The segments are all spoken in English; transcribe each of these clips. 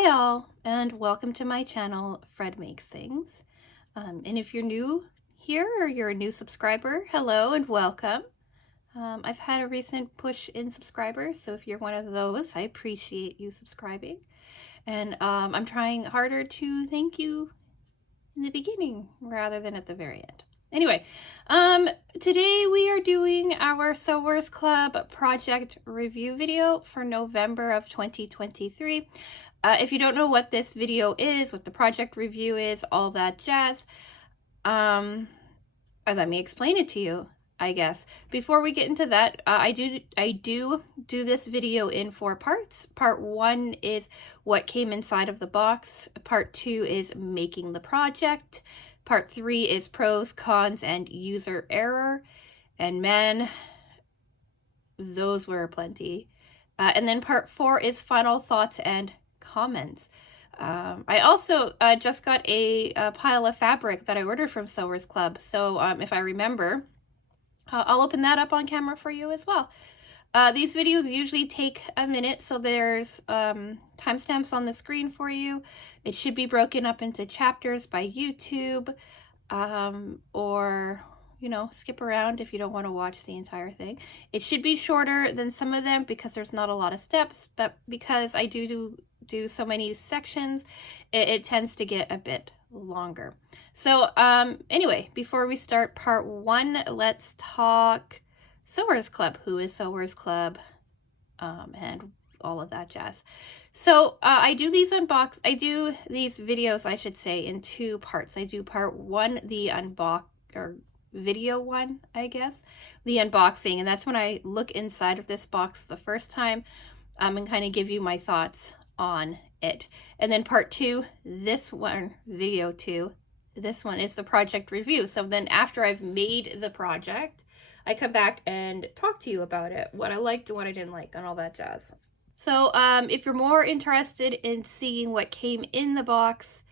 Hi all, and welcome to my channel, Fred Makes Things. And if you're new here or you're a new subscriber, hello and welcome. I've had a recent push in subscribers, so if you're one of those, I appreciate you subscribing. And I'm trying harder to thank you in the beginning rather than at the very end. Anyway, today we are doing our Sewers Club project review video for November of 2023. If you don't know what this video is, what the project review is, all that jazz, let me explain it to you, I guess. Before we get into that, I do this video in 4 parts. Part 1 is what came inside of the box. Part 2 is making the project. Part 3 is pros, cons, and user error. And man, those were plenty. And then part 4 is final thoughts and comments. I also just got a pile of fabric that I ordered from Sewers Club. So if I remember, I'll open that up on camera for you as well. These videos usually take a minute, so there's timestamps on the screen for you. It should be broken up into chapters by YouTube, or, you know, skip around if you don't want to watch the entire thing. It should be shorter than some of them because there's not a lot of steps, but because I do so many sections, it tends to get a bit longer. So anyway, before we start part 1, let's talk Sewers Club. Who is Sewers Club, and all of that jazz. So I do these videos, I should say, in 2 parts. I do part 1, the video 1, I guess, the unboxing, and that's when I look inside of this box the first time, and kind of give you my thoughts on it. And then part 2, this one, video 2, this one is the project review. So then after I've made the project, I come back and talk to you about it, what I liked and what I didn't like, and all that jazz. So if you're more interested in seeing what came in the box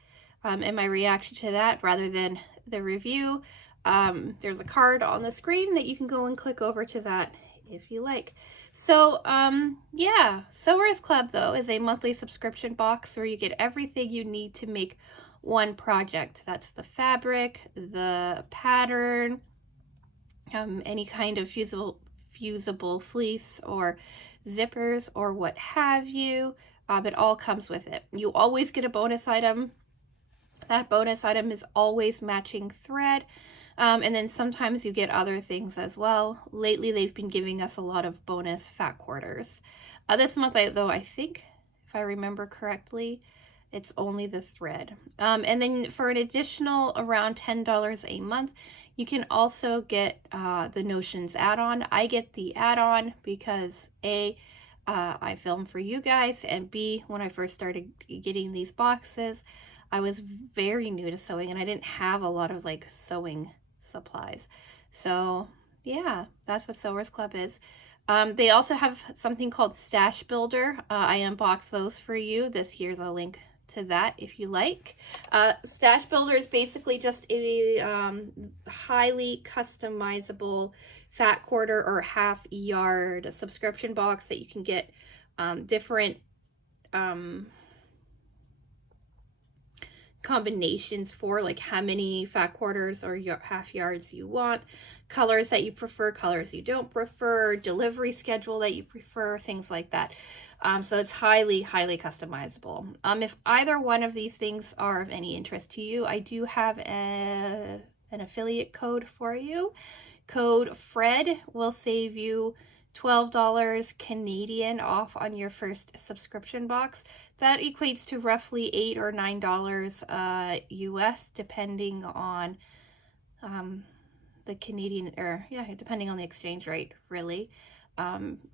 and my reaction to that rather than the review, there's a card on the screen that you can go and click over to that if you like. So yeah, Sewers Club though is a monthly subscription box where you get everything you need to make one project. That's the fabric, the pattern, any kind of fusible fleece or zippers or what have you. It all comes with it. You always get a bonus item. That bonus item is always matching thread. And then sometimes you get other things as well. Lately, they've been giving us a lot of bonus fat quarters. This month, though, I think, if I remember correctly, it's only the thread. And then for an additional around $10 a month, you can also get the Notions add-on. I get the add-on because A, I film for you guys, and B, when I first started getting these boxes, I was very new to sewing and I didn't have a lot of like sewing supplies. So yeah, that's what Sewers Club is. They also have something called Stash Builder. I unboxed those for you. Here's a link to that if you like. Stash Builder is basically just a highly customizable fat quarter or half yard subscription box that you can get different combinations for, like how many fat quarters or half yards you want, colors that you prefer, colors you don't prefer, delivery schedule that you prefer, things like that. So it's highly customizable. If either one of these things are of any interest to you, I do have an affiliate code for you. Code FRED will save you $12 Canadian off on your first subscription box. That equates to roughly $8 or $9 US, depending on the Canadian, or yeah, depending on the exchange rate, really.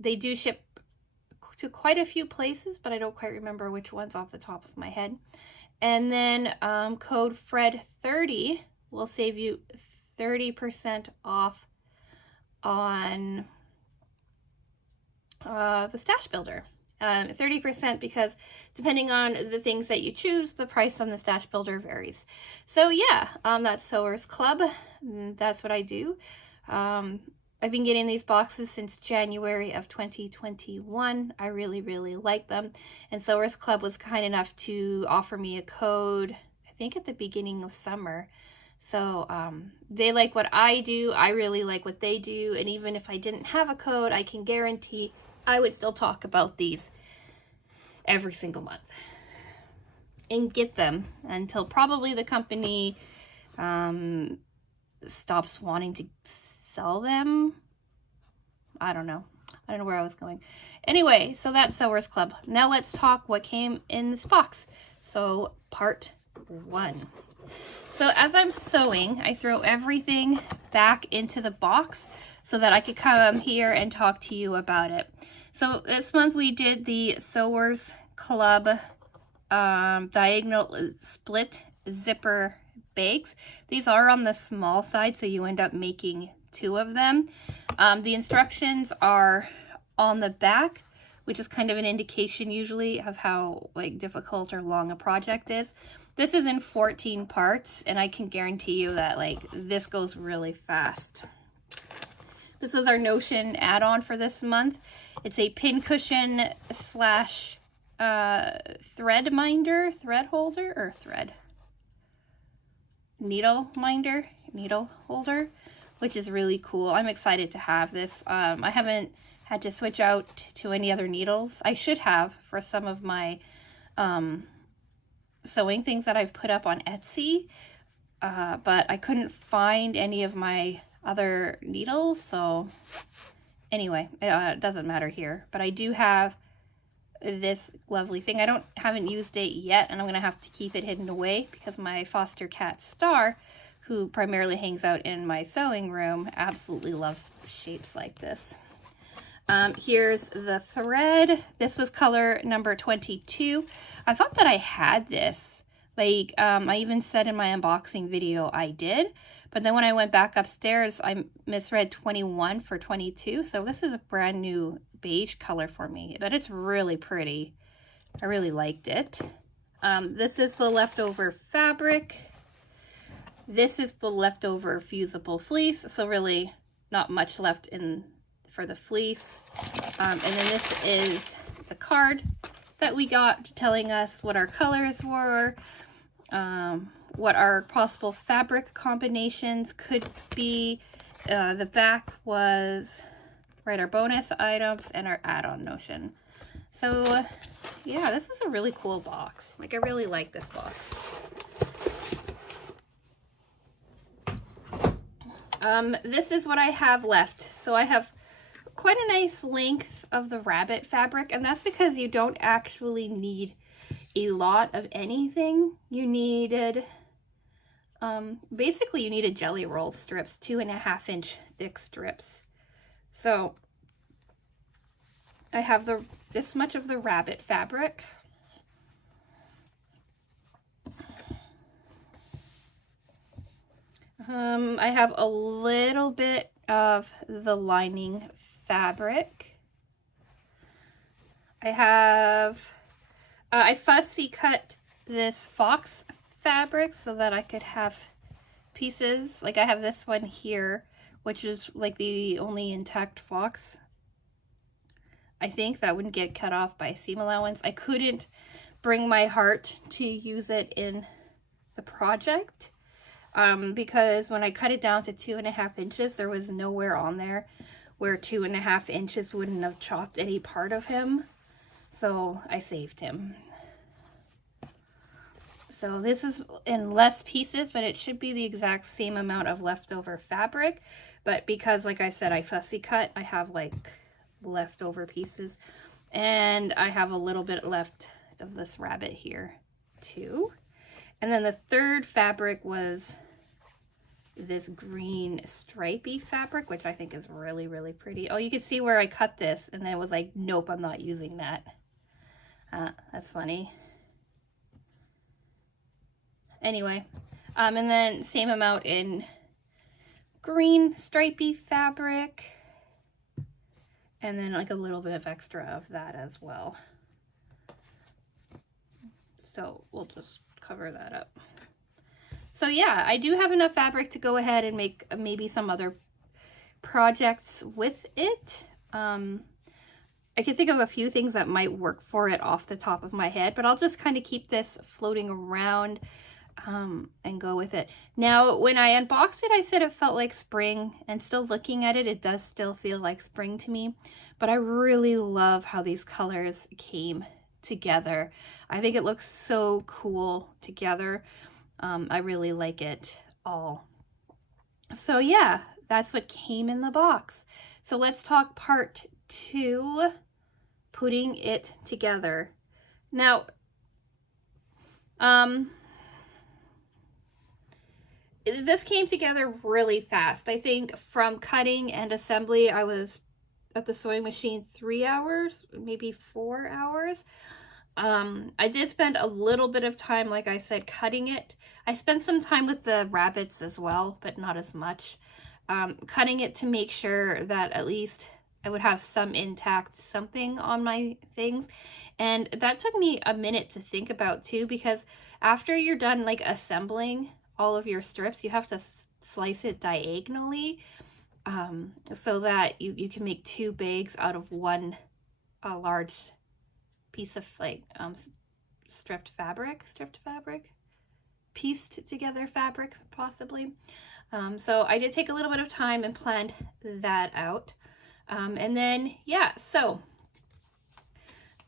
They do ship to quite a few places, but I don't quite remember which ones off the top of my head. And then code FRED30 will save you 30% off on the Stash Builder. 30% because depending on the things that you choose, the price on the Stash Builder varies. So yeah, that's Sewers Club. That's what I do. I've been getting these boxes since January of 2021. I really, really like them. And Sewers Club was kind enough to offer me a code, I think at the beginning of summer. So they like what I do. I really like what they do. And even if I didn't have a code, I can guarantee I would still talk about these every single month and get them until probably the company stops wanting to sell them. I don't know where I was going. Anyway, so that's Sewers Club. Now let's talk what came in this box. So part 1. So as I'm sewing, I throw everything back into the box so that I could come here and talk to you about it. So this month we did the Sewers Club diagonal split zipper bags. These are on the small side, so you end up making 2 of them. The instructions are on the back, which is kind of an indication usually of how like difficult or long a project is. This is in 14 parts, and I can guarantee you that like this goes really fast. This was our Notion add-on for this month. It's a pin cushion slash thread minder, thread holder, or thread needle minder, needle holder, which is really cool. I'm excited to have this. I haven't had to switch out to any other needles. I should have for some of my sewing things that I've put up on Etsy, but I couldn't find any of my other needles. So anyway, it doesn't matter here, but I do have this lovely thing. I haven't used it yet, and I'm gonna have to keep it hidden away because my foster cat Star, who primarily hangs out in my sewing room, absolutely loves shapes like this. Here's the thread. This was color number 22. I thought that I had this. Like, I even said in my unboxing video I did, but then when I went back upstairs, I misread 21 for 22. So this is a brand new beige color for me, but it's really pretty. I really liked it. This is the leftover fabric. This is the leftover fusible fleece. So really not much left in for the fleece. And then this is the card that we got telling us what our colors were, what our possible fabric combinations could be. The back was our bonus items and our add-on Notion. So yeah, this is a really cool box. Like, I really like this box. This is what I have left. So I have quite a nice length of the rabbit fabric, and that's because you don't actually need a lot of anything. You needed, basically you needed jelly roll strips, 2.5-inch thick strips. So I have this much of the rabbit fabric. I have a little bit of the lining fabric. I have, I fussy cut this fox fabric so that I could have pieces. Like, I have this one here, which is like the only intact fox. I think that wouldn't get cut off by seam allowance. I couldn't bring my heart to use it in the project because when I cut it down to 2.5 inches, there was nowhere on there where 2.5 inches wouldn't have chopped any part of him. So I saved him. So this is in less pieces, but it should be the exact same amount of leftover fabric. But because, like I said, I fussy cut, I have like leftover pieces, and I have a little bit left of this rabbit here too. And then the third fabric was this green stripy fabric, which I think is really, really pretty. Oh, you can see where I cut this and then it was like, nope, I'm not using that. That's funny. Anyway, and then same amount in green stripy fabric, and then like a little bit of extra of that as well. So we'll just cover that up. So yeah, I do have enough fabric to go ahead and make maybe some other projects with it. I can think of a few things that might work for it off the top of my head, but I'll just kind of keep this floating around and go with it. Now, when I unboxed it, I said it felt like spring, and still looking at it, it does still feel like spring to me, but I really love how these colors came together. I think it looks so cool together. I really like it all. So yeah, that's what came in the box. So let's talk part 2, putting it together. Now, this came together really fast. I think from cutting and assembly, I was at the sewing machine 3 hours, maybe 4 hours. I did spend a little bit of time, like I said, cutting it. I spent some time with the rabbits as well, but not as much. Cutting it to make sure that at least I would have some intact something on my things. And that took me a minute to think about too, because after you're done like assembling all of your strips, you have to slice it diagonally so that you can make 2 bags out of one large piece of like pieced together fabric possibly. So I did take a little bit of time and planned that out. And then, yeah, so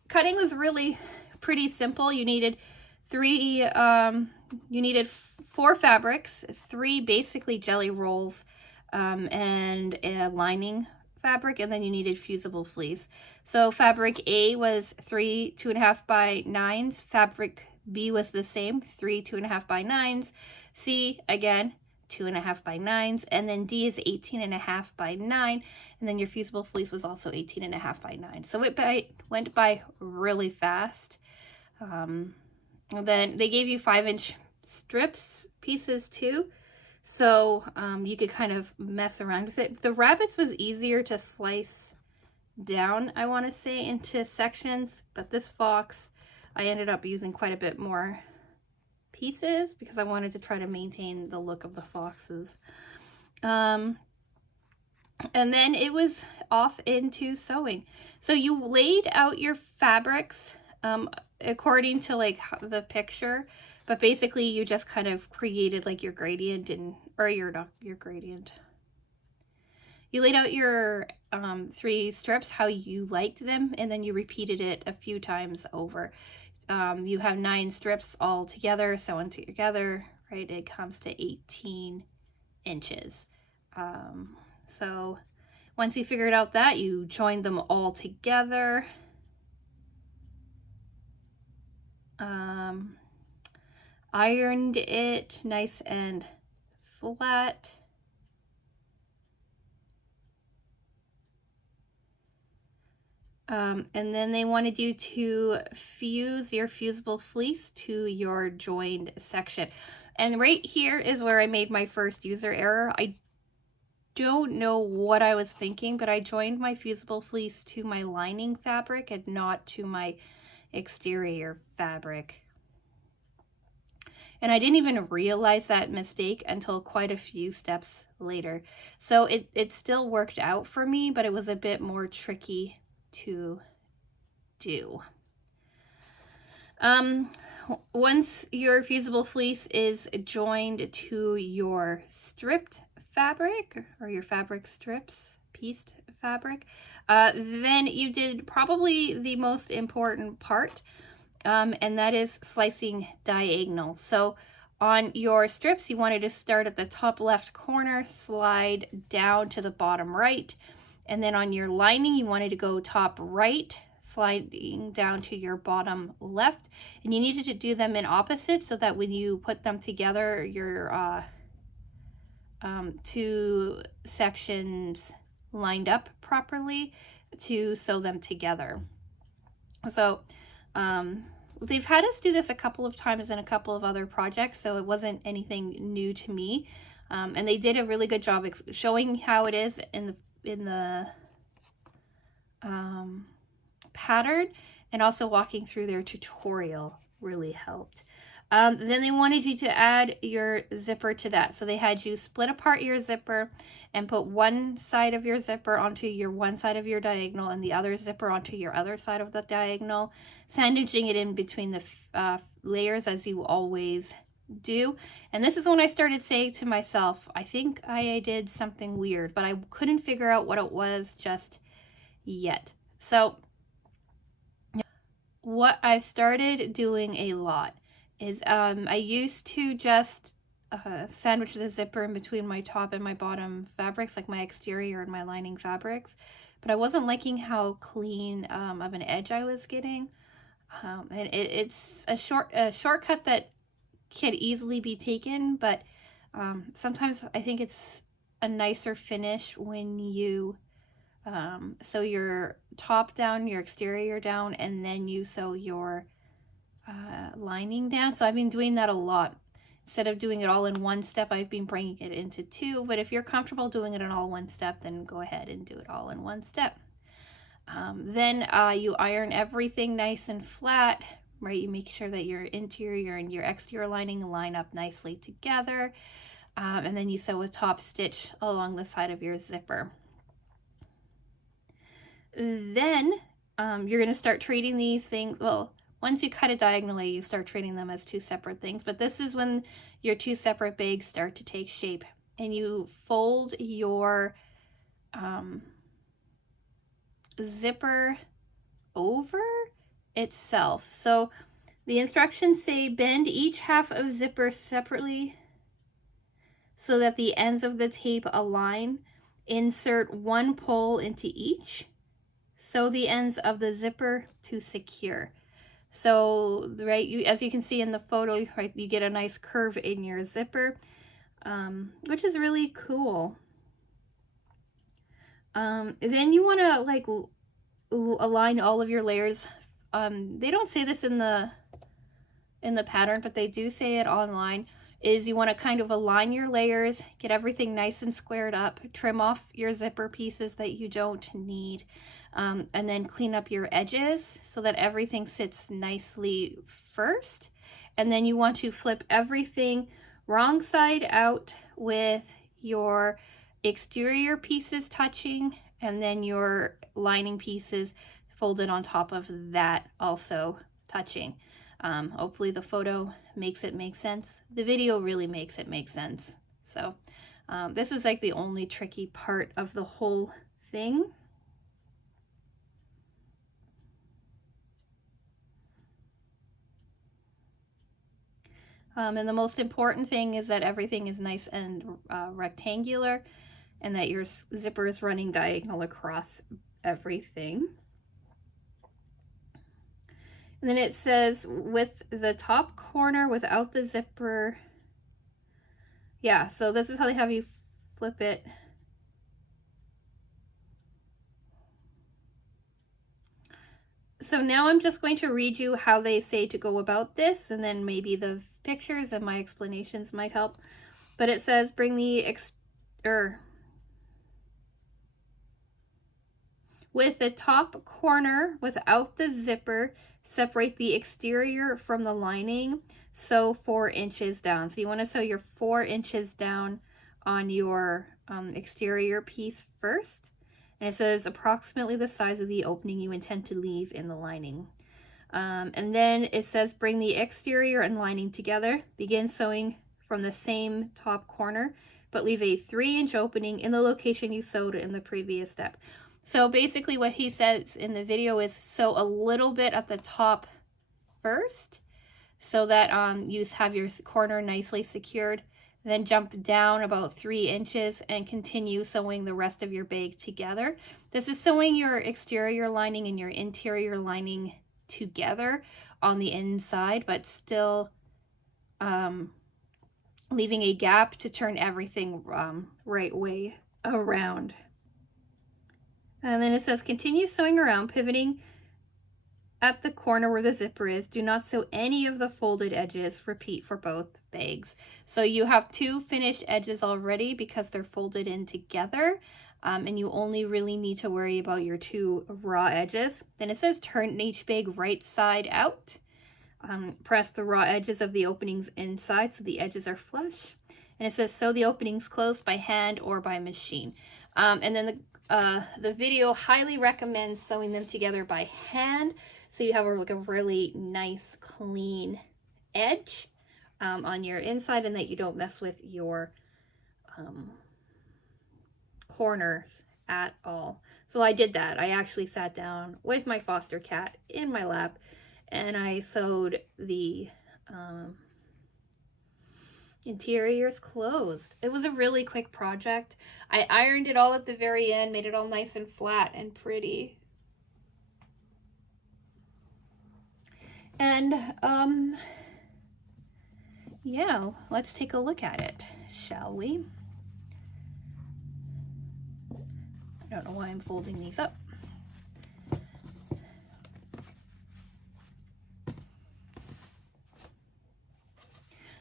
cutting was really pretty simple. You needed 4 fabrics, 3 basically jelly rolls, and a lining fabric, and then you needed fusible fleece. So fabric A was 3 2.5 by 9s. Fabric B was the same, 3 2.5 by 9s. C, again, 2.5 by 9s, and then D is 18.5 by 9, and then your fusible fleece was also 18.5 by 9. So it went by really fast. And then they gave you 5-inch strips pieces too, so you could kind of mess around with it. The rabbits was easier to slice down, I want to say, into sections, but this fox I ended up using quite a bit more pieces because I wanted to try to maintain the look of the foxes. And then it was off into sewing. So you laid out your fabrics according to like the picture, but basically you just kind of created like your gradient you laid out your 3 strips how you liked them, and then you repeated it a few times over. You have 9 strips all together, sewn together, right? It comes to 18 inches. So once you figured out that, you joined them all together. Ironed it nice and flat. And then they wanted you to fuse your fusible fleece to your joined section. And right here is where I made my first user error. I don't know what I was thinking, but I joined my fusible fleece to my lining fabric and not to my exterior fabric. And I didn't even realize that mistake until quite a few steps later. So it still worked out for me, but it was a bit more tricky to do. Once your fusible fleece is joined to your stripped fabric or your fabric strips, pieced fabric, then you did probably the most important part, and that is slicing diagonal. So on your strips, you wanted to start at the top left corner, slide down to the bottom right, and then on your lining, you wanted to go top right, sliding down to your bottom left, and you needed to do them in opposite so that when you put them together, your 2 sections lined up properly to sew them together. So they've had us do this a couple of times in a couple of other projects, so it wasn't anything new to me, and they did a really good job showing how it is in the pattern, and also walking through their tutorial really helped. Then they wanted you to add your zipper to that. So they had you split apart your zipper and put one side of your zipper onto your one side of your diagonal and the other zipper onto your other side of the diagonal, sandwiching it in between the layers as you always do. And this is when I started saying to myself, I think I did something weird, but I couldn't figure out what it was just yet. So what I've started doing a lot is I used to just sandwich the zipper in between my top and my bottom fabrics, like my exterior and my lining fabrics, but I wasn't liking how clean of an edge I was getting. And it's a shortcut that can easily be taken, but sometimes I think it's a nicer finish when you sew your top down, your exterior down, and then you sew your lining down. So I've been doing that a lot. Instead of doing it all in one step, I've been bringing it into two, but if you're comfortable doing it in all one step, then go ahead and do it all in one step. Then you iron everything nice and flat, right? You make sure that your interior and your exterior lining line up nicely together, and then you sew a top stitch along the side of your zipper. Then you're going to start treating these things, well, once you cut it diagonally, you start treating them as two separate things, but this is when your two separate bags start to take shape, and you fold your zipper over itself. So the instructions say bend each half of zipper separately so that the ends of the tape align. Insert one pole into each. Sew the ends of the zipper to secure. So, right, as you can see in the photo, right, you get a nice curve in your zipper, which is really cool. Then you want to like align all of your layers. They don't say this in the pattern, but they do say it online. Is you want to kind of align your layers, get everything nice and squared up, trim off your zipper pieces that you don't need, and then clean up your edges so that everything sits nicely first. And then you want to flip everything wrong side out with your exterior pieces touching, and then your lining pieces folded on top of that also touching. Hopefully the photo makes it make sense. The video really makes it make sense. So this is like the only tricky part of the whole thing. And the most important thing is that everything is nice and rectangular, and that your zipper is running diagonal across everything. And then it says with the top corner without the zipper. Yeah, so this is how they have you flip it. So now I'm just going to read you how they say to go about this, and then maybe the pictures and my explanations might help. But it says bring the with the top corner without the zipper, separate the exterior from the lining, sew 4 inches down. So you want to sew your 4 inches down on your exterior piece first. And it says approximately the size of the opening you intend to leave in the lining. And then it says bring the exterior and lining together. Begin sewing from the same top corner, but leave a 3-inch opening in the location you sewed in the previous step. So basically what he says in the video is sew a little bit at the top first so that you have your corner nicely secured. Then jump down about 3 inches and continue sewing the rest of your bag together. This is sewing your exterior lining and your interior lining together on the inside, but still leaving a gap to turn everything right way around. And then it says continue sewing around, pivoting at the corner where the zipper is. Do not sew any of the folded edges. Repeat for both bags. So you have 2 finished edges already because they're folded in together, and you only really need to worry about your 2 raw edges. Then it says turn each bag right side out. press the raw edges of the openings inside so the edges are flush. And it says sew the openings closed by hand or by machine. And then the video highly recommends sewing them together by hand, so you have like a really nice clean edge on your inside, and that you don't mess with your corners at all. So I did that. I actually sat down with my foster cat in my lap and I sewed the interiors closed. It was a really quick project. I ironed it all at the very end, made it all nice and flat and pretty. And yeah, let's take a look at it, shall we? I don't know why I'm folding these up.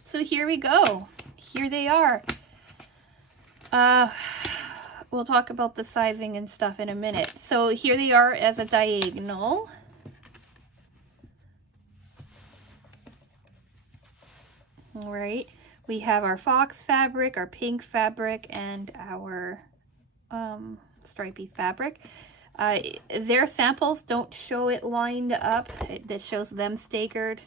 So here we go. Here they are. We'll talk about the sizing and stuff in a minute. So here they are as a diagonal. All right. We have our fox fabric, our pink fabric, and our stripy fabric. Their samples don't show it lined up. That shows them staggered.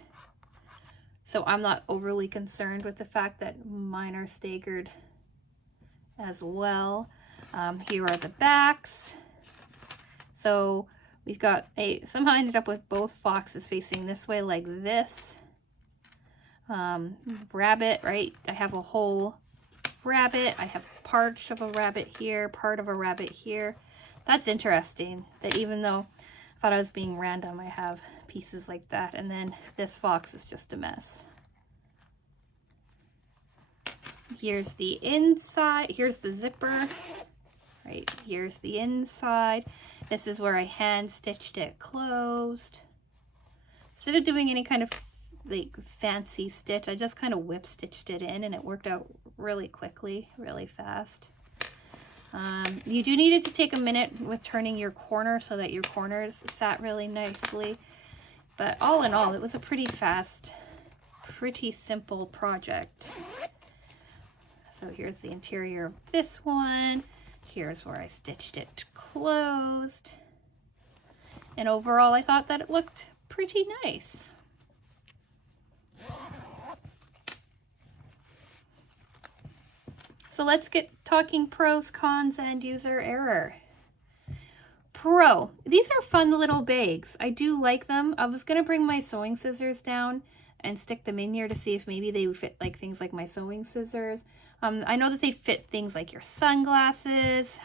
So I'm not overly concerned with the fact that mine are staggered as well. Here are the backs. So we've got somehow I ended up with both foxes facing this way like this. Rabbit, right? I have a whole rabbit. I have part of a rabbit here, part of a rabbit here. That's interesting that even though I thought I was being random, I have pieces like that. And then this fox is just a mess. Here's the inside. Here's the zipper. Right, here's the inside. This is where I hand stitched it closed. Instead of doing any kind of like fancy stitch, I just kind of whip stitched it in and it worked out really quickly, really fast. You do need it to take a minute with turning your corner so that your corners sat really nicely. But all in all, it was a pretty fast, pretty simple project. So here's the interior of this one. Here's where I stitched it closed. And overall, I thought that it looked pretty nice. So let's get talking pros, cons, and user error. Pro, these are fun little bags. I do like them. I was gonna bring my sewing scissors down and stick them in here to see if maybe they would fit like things like my sewing scissors. I know that they fit things like your sunglasses.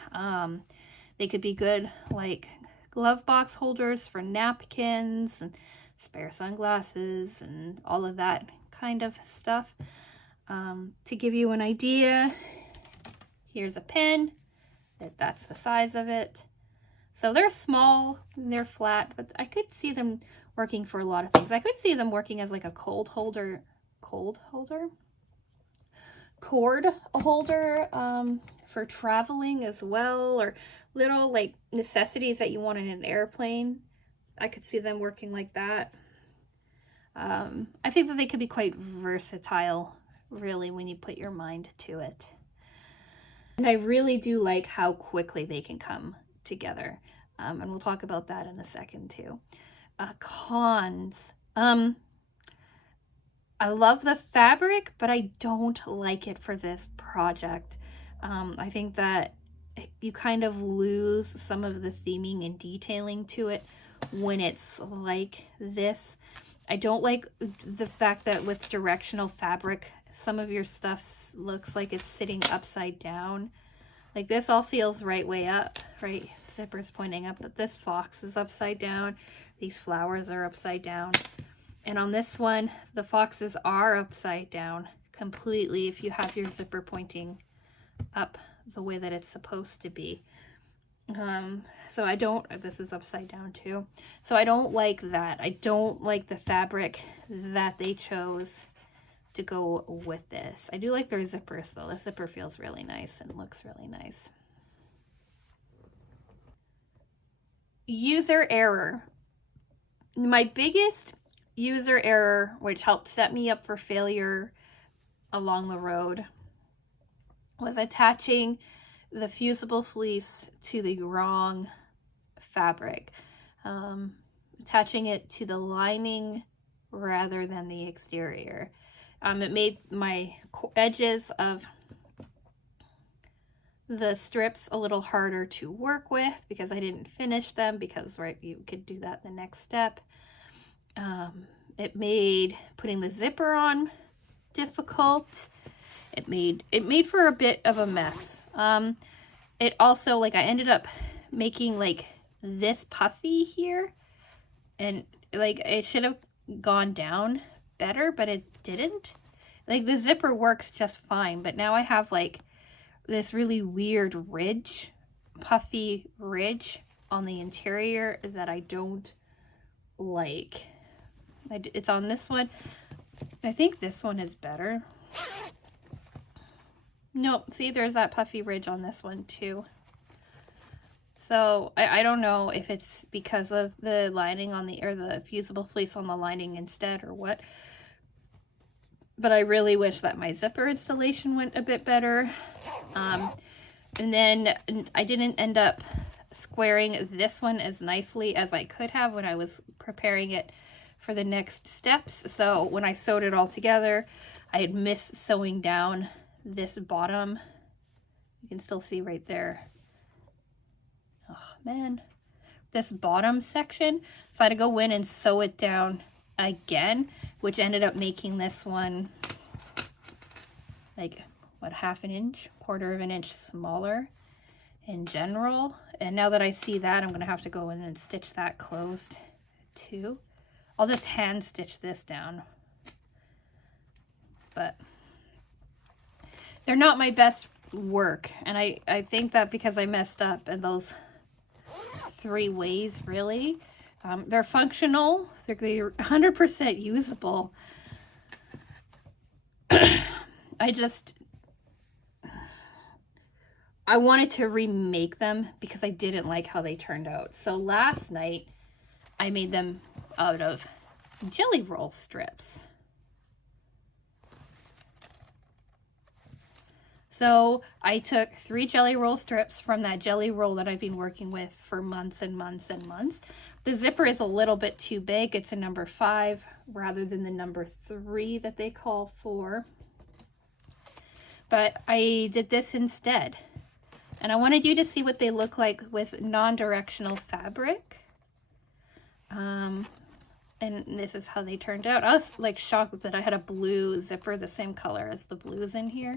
They could be good like glove box holders for napkins and spare sunglasses and all of that kind of stuff. To give you an idea, here's a pen. That's the size of it. So they're small and they're flat, but I could see them working for a lot of things. I could see them working as like a cord holder for traveling as well, or little like necessities that you want in an airplane. I could see them working like that. I think that they could be quite versatile, really, when you put your mind to it. And I really do like how quickly they can come together. And we'll talk about that in a second too. Cons. I love the fabric, but I don't like it for this project. I think that you kind of lose some of the theming and detailing to it when it's like this. I don't like the fact that with directional fabric, some of your stuff looks like it's sitting upside down. Like this all feels right way up, right? Zipper's pointing up, but this fox is upside down. These flowers are upside down. And on this one, the foxes are upside down completely if you have your zipper pointing up the way that it's supposed to be. So I don't, this is upside down too. So I don't like that. I don't like the fabric that they chose to go with this. I do like their zippers though. The zipper feels really nice and looks really nice. User error. My biggest user error, which helped set me up for failure along the road, was attaching the fusible fleece to the wrong fabric, attaching it to the lining rather than the exterior. It made my edges of the strips a little harder to work with because I didn't finish them, because right, you could do that in the next step. It made putting the zipper on difficult. It made for a bit of a mess. It also, like, I ended up making like this puffy here, and like it should have gone down better, but it didn't. Like, the zipper works just fine, but now I have like this really weird ridge, puffy ridge on the interior that I don't like. It's on this one. I think this one is better. Nope, see, there's that puffy ridge on this one too. So I don't know if it's because of the lining on the, or the fusible fleece on the lining instead, or what. But I really wish that my zipper installation went a bit better. And then I didn't end up squaring this one as nicely as I could have when I was preparing it for the next steps. So when I sewed it all together, I had missed sewing down this bottom. You can still see right there. Oh man, this bottom section. So I had to go in and sew it down again, which ended up making this one like, what, half an inch, quarter of an inch smaller in general. And now that I see that, I'm gonna have to go in and stitch that closed too. I'll just hand stitch this down, but they're not my best work, and I think that because I messed up in those 3 ways, really. They're functional, they're 100% usable. I wanted to remake them because I didn't like how they turned out. So last night I made them out of jelly roll strips. So I took 3 jelly roll strips from that jelly roll that I've been working with for months and months and months. The zipper is a little bit too big. It's a number 5 rather than the number 3 that they call for. But I did this instead. And I wanted you to see what they look like with non-directional fabric. And this is how they turned out. I was like shocked that I had a blue zipper, the same color as the blues in here.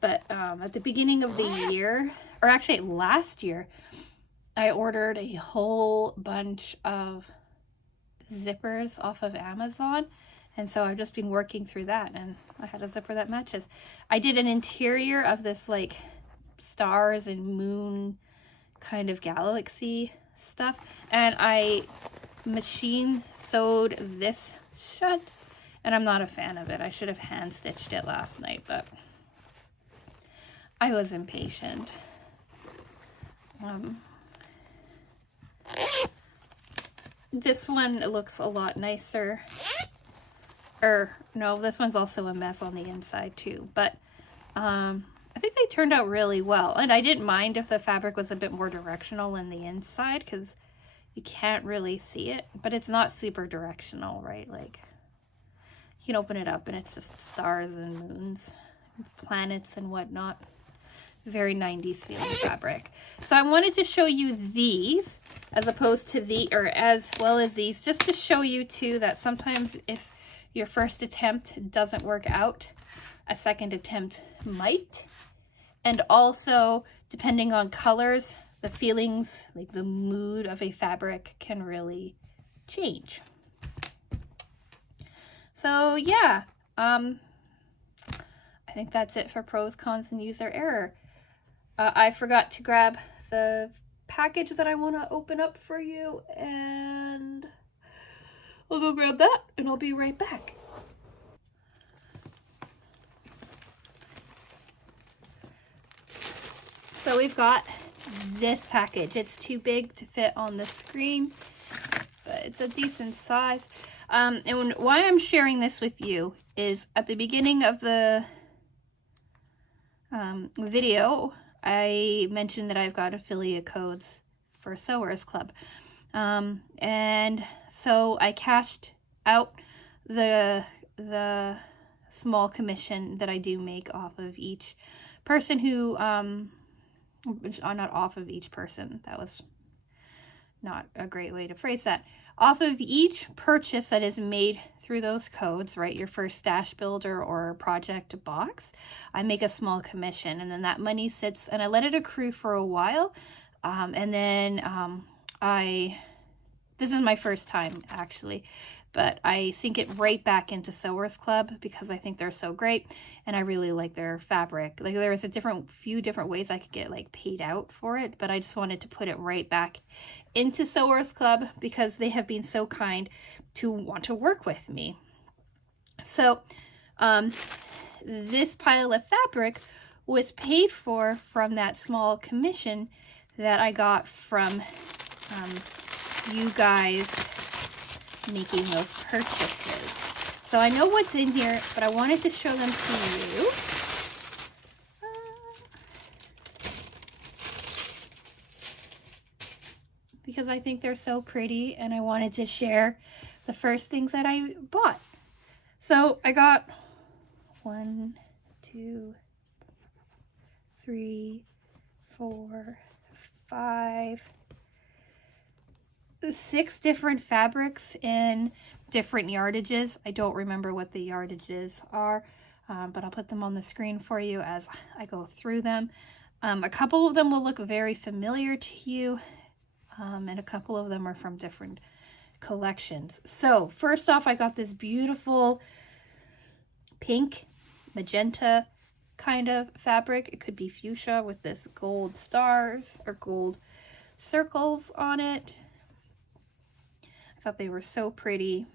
But at the beginning of the year, or actually last year, I ordered a whole bunch of zippers off of Amazon. And so I've just been working through that, and I had a zipper that matches. I did an interior of this like stars and moon kind of galaxy stuff, and I machine sewed this shut, and I'm not a fan of it. I should have hand stitched it last night, but I was impatient. This one looks a lot nicer. Or no, this one's also a mess on the inside too, but I think they turned out really well. And I didn't mind if the fabric was a bit more directional in the inside, because you can't really see it, but it's not super directional, right? Like, you can open it up and it's just stars and moons, planets and whatnot. Very 90s feeling fabric. So I wanted to show you these as opposed to as well as these, just to show you too that sometimes if your first attempt doesn't work out, a second attempt might. And also, depending on colors, the feelings, like the mood of a fabric can really change. So yeah, I think that's it for pros, cons, and user error. I forgot to grab the package that I want to open up for you, and I'll go grab that and I'll be right back. So we've got this package. It's too big to fit on the screen, but it's a decent size. And why I'm sharing this with you is at the beginning of the video, I mentioned that I've got affiliate codes for Sewers Club. And so I cashed out the small commission that I do make off of each person who, not off of each person, that was not a great way to phrase that. Off of each purchase that is made through those codes, right, your first stash builder or project box, I make a small commission, and then that money sits, and I let it accrue for a while, and then this is my first time actually, but I sink it right back into Sewers Club because I think they're so great, and I really like their fabric. Like, there's a few different ways I could get like paid out for it, but I just wanted to put it right back into Sewers Club because they have been so kind to want to work with me. So this pile of fabric was paid for from that small commission that I got from you guys making those purchases. So I know what's in here, but I wanted to show them to you. Because I think they're so pretty, and I wanted to share the first things that I bought. So I got 1, 2, 3, 4, 5, 6 different fabrics in different yardages. I don't remember what the yardages are, but I'll put them on the screen for you as I go through them. A couple of them will look very familiar to you, and a couple of them are from different collections. So first off, I got this beautiful pink, magenta kind of fabric. It could be fuchsia with this gold stars or gold circles on it. I thought they were so pretty.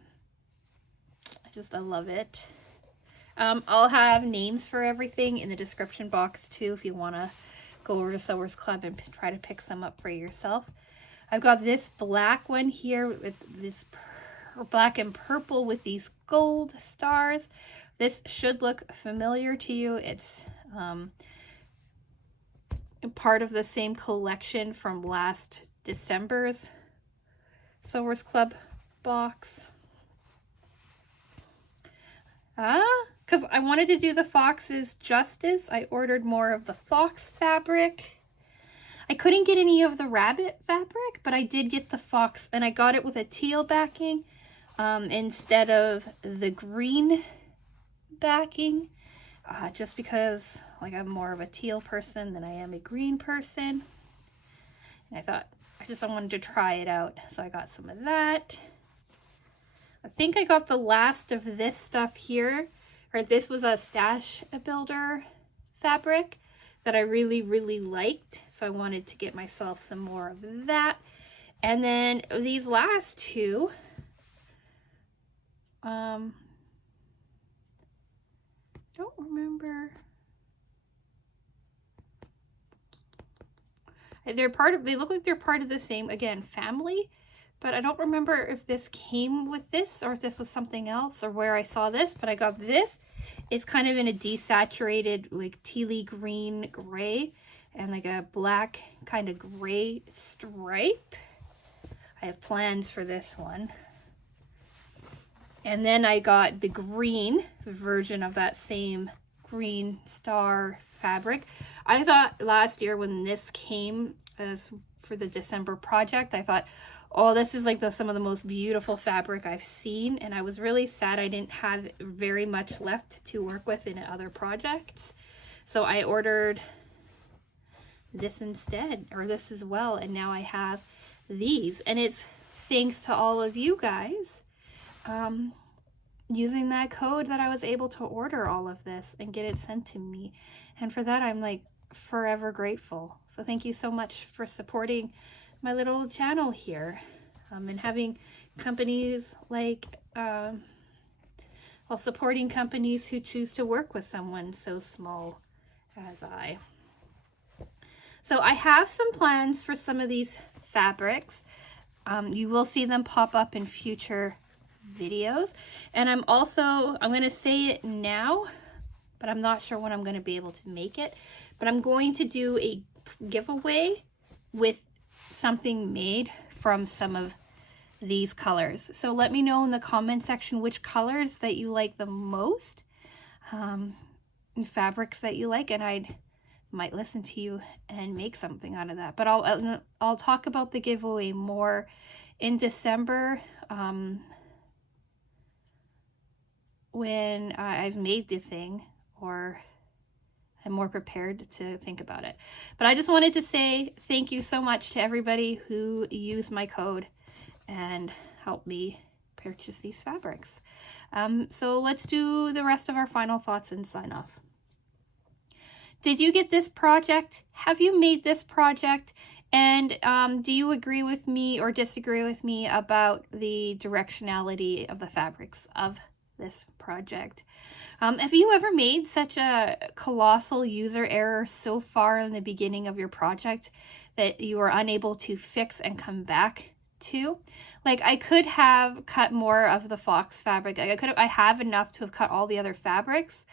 I love it. I'll have names for everything in the description box too if you want to go over to Sewers Club and try to pick some up for yourself. I've got this black one here with this black and purple with these gold stars. This should look familiar to you. It's part of the same collection from last December's Sewers Club box. Because I wanted to do the foxes justice, I ordered more of the fox fabric. I couldn't get any of the rabbit fabric, but I did get the fox, and I got it with a teal backing instead of the green backing, just because like I'm more of a teal person than I am a green person. And I thought I wanted to try it out, so I got some of that. I think I got the last of this stuff here, or this was a stash builder fabric that I really, really liked. So I wanted to get myself some more of that. And then these last two, don't remember. They look like they're part of the same, again, family. But I don't remember if this came with this or if this was something else or where I saw this, but I got this. It's kind of in a desaturated, like tealy green gray and like a black kind of gray stripe. I have plans for this one. And then I got the green version of that same green star fabric. I thought last year when this came as for the December project, I thought, oh, this is like some of the most beautiful fabric I've seen, and I was really sad I didn't have very much left to work with in other projects. So I ordered this instead, or this as well, and now I have these, and it's thanks to all of you guys using that code that I was able to order all of this and get it sent to me, and for that I'm like forever grateful. So thank you so much for supporting my little channel here, and having companies like supporting companies who choose to work with someone so small as I. So I have some plans for some of these fabrics. You will see them pop up in future videos. And I'm going to say it now, but I'm not sure when I'm going to be able to make it. But I'm going to do a giveaway with something made from some of these colors. So let me know in the comment section which colors that you like the most, and fabrics that you like, and I might listen to you and make something out of that. But I'll talk about the giveaway more in December, when I've made the thing, or I'm more prepared to think about it. But I just wanted to say thank you so much to everybody who used my code and helped me purchase these fabrics. So let's do the rest of our final thoughts and sign off. Did you get this project? Have you made this project? And do you agree with me or disagree with me about the directionality of the fabrics of this project? Have you ever made such a colossal user error so far in the beginning of your project that you were unable to fix and come back to? Like, I could have cut more of the fox fabric. I have enough to have cut all the other fabrics,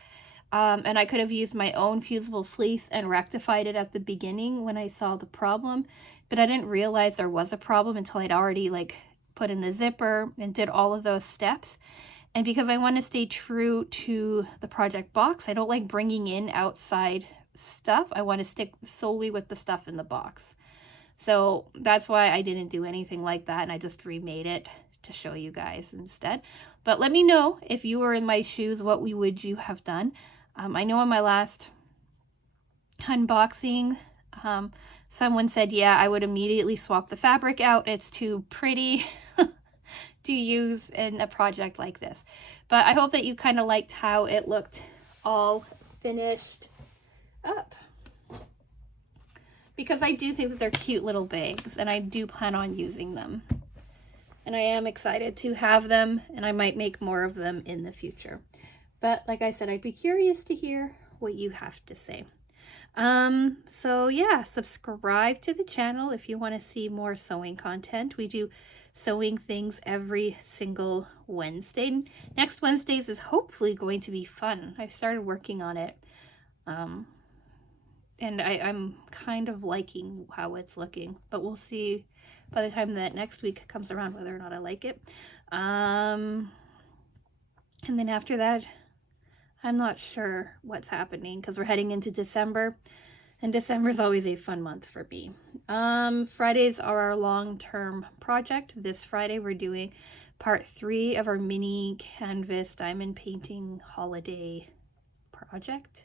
and I could have used my own fusible fleece and rectified it at the beginning when I saw the problem, but I didn't realize there was a problem until I'd already like put in the zipper and did all of those steps. And because I want to stay true to the project box, I don't like bringing in outside stuff. I want to stick solely with the stuff in the box. So that's why I didn't do anything like that, and I just remade it to show you guys instead. But let me know if you were in my shoes, what would you have done? I know in my last unboxing, someone said, yeah, I would immediately swap the fabric out. It's too pretty to use in a project like this. But I hope that you kind of liked how it looked all finished up, because I do think that they're cute little bags, and I do plan on using them, and I am excited to have them, and I might make more of them in the future. But like I said, I'd be curious to hear what you have to say. So yeah, subscribe to the channel if you want to see more sewing content. We do sewing things every single Wednesday. Next Wednesdays is hopefully going to be fun. I've started working on it, and I'm kind of liking how it's looking, but we'll see by the time that next week comes around whether or not I like it. And then after that, I'm not sure what's happening, because we're heading into December, and December is always a fun month for me. Fridays are our long-term project. This Friday we're doing part 3 of our mini canvas diamond painting holiday project.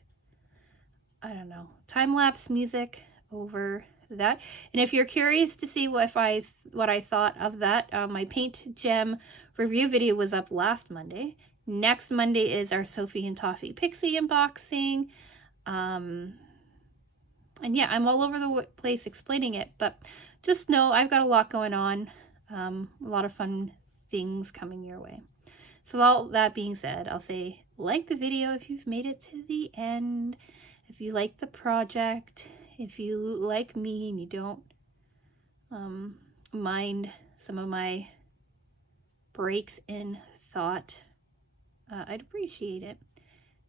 I don't know, time-lapse music over that. And if you're curious to see what I thought of that, my paint gem review video was up last Monday. Next Monday is our Sophie and Toffee Pixie unboxing. And yeah, I'm all over the place explaining it, but just know I've got a lot going on, a lot of fun things coming your way. So all that being said, I'll say like the video if you've made it to the end, if you like the project, if you like me and you don't mind some of my breaks in thought, I'd appreciate it.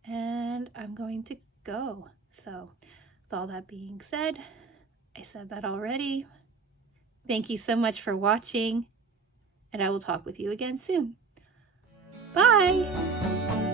And I'm going to go. So with all that being said, I said that already. Thank you so much for watching, and I will talk with you again soon. Bye!